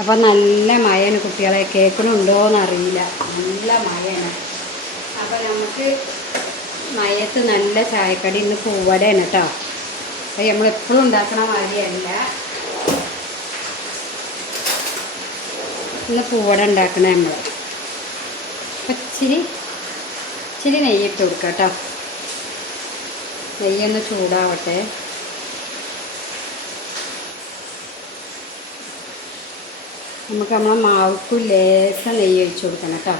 അപ്പോൾ നല്ല മഴയാണ് കുട്ടികളെ, കേൾക്കണുണ്ടോയെന്ന് അറിയില്ല, നല്ല മഴയാണ്. അപ്പോൾ നമുക്ക് മഴയത്ത് നല്ല ചായക്കടി ഇന്ന് പൂവടയാണ് കേട്ടോ. അത് നമ്മളെപ്പോഴും ഉണ്ടാക്കണ മാതിരിയല്ല, ഇന്ന് പൂവട ഉണ്ടാക്കണ നമ്മൾ. അപ്പം ഇച്ചിരി നെയ്യിട്ട് കൊടുക്കാം കേട്ടോ. നെയ്യൊന്ന് ചൂടാവട്ടെ. നമുക്ക് നമ്മളെ മാവുക്ക് ലേശം നെയ്യ് ഒഴിച്ച് കൊടുക്കണം കേട്ടോ.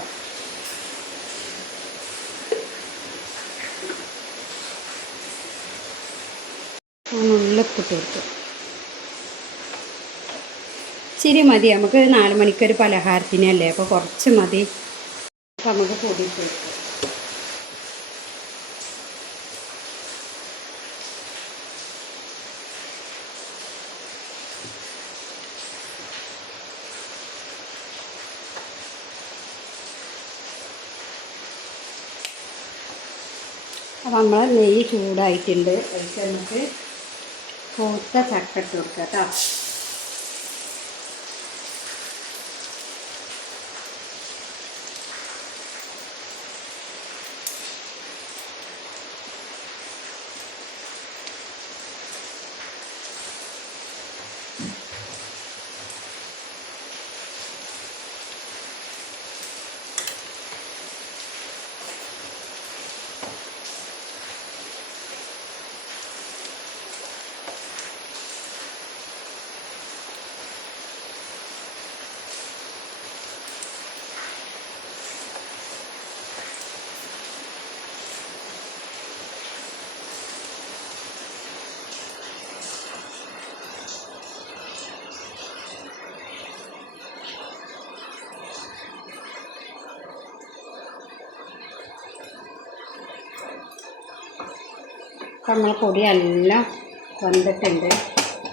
ഉള്ളിപ്പിട്ട് കൊടുക്കും. ഇച്ചിരി മതി, നമുക്ക് 4 മണിക്കൊരു പലഹാരത്തിനല്ലേ, അപ്പോൾ കുറച്ച് മതി. അപ്പോൾ നമുക്ക് പൊടി ഇട്ട് കൊടുക്കാം. അപ്പോൾ നമ്മൾ നെയ്യ് ചൂടായിട്ടുണ്ട്. അതിൽ നമുക്ക് കൂത്ത ചക്ക ഇട്ട് കൊടുക്കാം കേട്ടോ. അപ്പം നമ്മളെ പൊടിയെല്ലാം വന്നിട്ടുണ്ട്.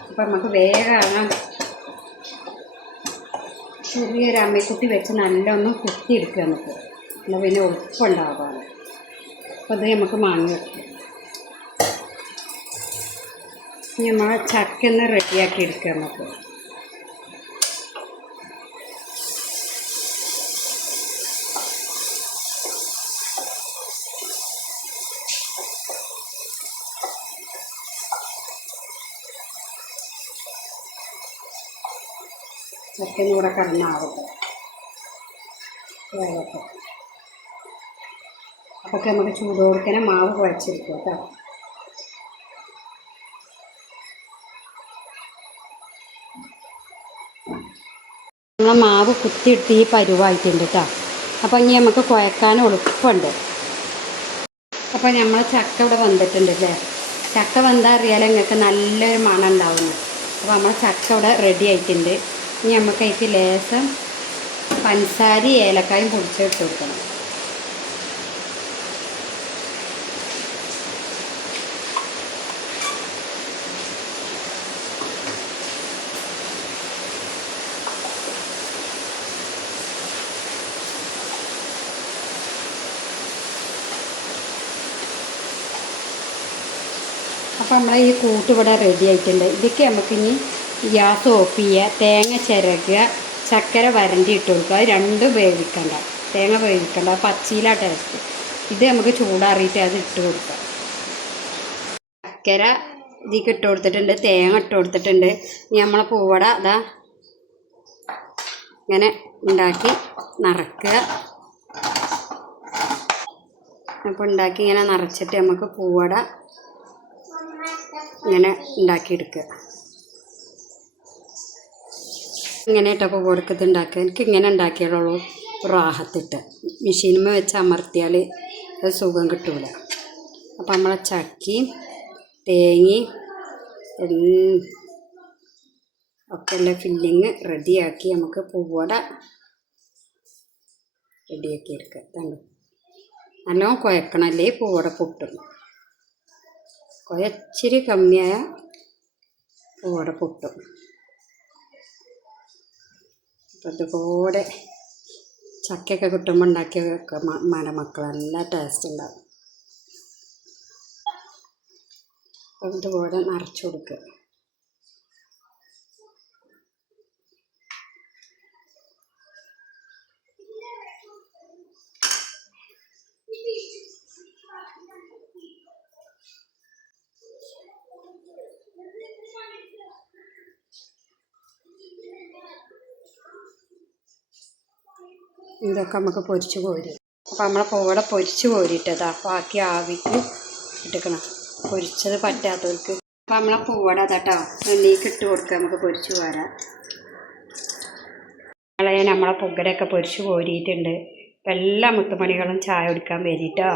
അപ്പം നമുക്ക് വേഗം ചെറിയൊരു അമ്മക്കുട്ടി വെച്ച് നല്ലൊന്ന് കുത്തിയെടുക്കുക നമുക്ക്, എന്നാൽ പിന്നെ ഉറപ്പുണ്ടാവാണ്. അപ്പോൾ അത് നമുക്ക് മാങ്ങി വെക്കാം. ഇനി നമ്മൾ ചക്ക ഒന്ന് റെഡിയാക്കി എടുക്കുക നമുക്ക്. ചക്കയും കൂടെ കടന്നാവട്ടെ വേഗത്തെ. അപ്പൊക്കെ നമുക്ക് ചൂടോടുക്കനെ മാവ് കുഴച്ചെടുക്കും കേട്ടോ. നമ്മളെ മാവ് കുത്തിയിട്ട് ഈ പരുവായിട്ടുണ്ട് കേട്ടോ. അപ്പോൾ ഇനി നമുക്ക് കുഴക്കാൻ എളുപ്പമുണ്ട്. അപ്പോൾ നമ്മൾ ചക്ക ഇവിടെ വന്നിട്ടുണ്ട് അല്ലേ. ചക്ക വന്നാൽ അറിയാലോ നിങ്ങൾക്ക് നല്ലൊരു മണം ഉണ്ടാവുന്നു. അപ്പോൾ നമ്മൾ ചക്ക ഇവിടെ റെഡി ആയിട്ടുണ്ട്. ഇനി നമുക്ക് അതിലേക്ക് ലേശം പഞ്ചസാരയും ഏലക്കായും പൊടിച്ചിട്ട് കൊടുക്കണം. അപ്പോൾ നമ്മളെ ഈ കൂട്ട് ഇവിടെ റെഡി ആയിട്ടുണ്ട്. ഇതൊക്കെ നമുക്കിനി ഗ്യാസ് ഓഫ് ചെയ്യുക, തേങ്ങ ചിരകുക, ചക്കര വരണ്ടി ഇട്ട് കൊടുക്കുക. അത് രണ്ടും വേവിക്കണ്ട, തേങ്ങ വേവിക്കണ്ട, പച്ചയില ടേസ്റ്റ്. ഇത് നമുക്ക് ചൂടാറിയിട്ട് അത് ഇട്ട് കൊടുക്കുക. ചക്കര ഇതിക്ക് ഇട്ട് കൊടുത്തിട്ടുണ്ട്, തേങ്ങ ഇട്ട് കൊടുത്തിട്ടുണ്ട്. ഇനി നമ്മളെ പൂവട അതാ ഇങ്ങനെ ഉണ്ടാക്കി നിറക്കുക. അപ്പോൾ ഉണ്ടാക്കി ഇങ്ങനെ നിറച്ചിട്ട് നമുക്ക് പൂവട ഇങ്ങനെ ഉണ്ടാക്കിയെടുക്കുക. ഇങ്ങനെ ഇട്ടപ്പോൾ കൊടുക്കത്ത് ഉണ്ടാക്കുക. എനിക്ക് ഇങ്ങനെ ഉണ്ടാക്കിയാലുള്ളൂ റാഹത്തിട്ട്. മെഷീനുമ്മ വെച്ച് അമർത്തിയാൽ അത് സുഖം കിട്ടൂല. അപ്പം നമ്മളെ ചക്കയും തേങ്ങയും ഒക്കെ ഉള്ള ഫില്ലിങ് റെഡിയാക്കി നമുക്ക് പൂവട റെഡിയാക്കി എടുക്കുക. നല്ലോണം കുഴക്കണമല്ലേ പൂവട പൊട്ടും. കുഴച്ചിരി കമ്മിയായ പൂവട പൊട്ടും. അപ്പോൾ ഇതുപോലെ ചക്കയൊക്കെ കിട്ടുമ്പോൾ ഉണ്ടാക്കിയൊക്കെ മരമക്കൾ നല്ല ടേസ്റ്റ് ഉണ്ടാകും. അപ്പം ഇതുപോലെ നിറച്ച് കൊടുക്കുക. ഇതൊക്കെ നമുക്ക് പൊരിച്ച് കോരി. അപ്പോൾ നമ്മളെ പൂവട പൊരിച്ച് കോരിയിട്ടതാ ബാക്കി ആവിക്ക് ഇട്ടിക്കണം, പൊരിച്ചത് പറ്റാത്തവർക്ക്. അപ്പോൾ നമ്മളെ പൂവട അതാട്ടോ എണ്ണീക്ക് ഇട്ട് കൊടുക്കുക, നമുക്ക് പൊരിച്ച് കോരാം. നമ്മളെ പുകടയൊക്കെ പൊരിച്ച് കോരിയിട്ടുണ്ട്. അപ്പോൾ എല്ലാ മുത്തുമണികളും ചായ കുടിക്കാൻ വരിട്ടോ.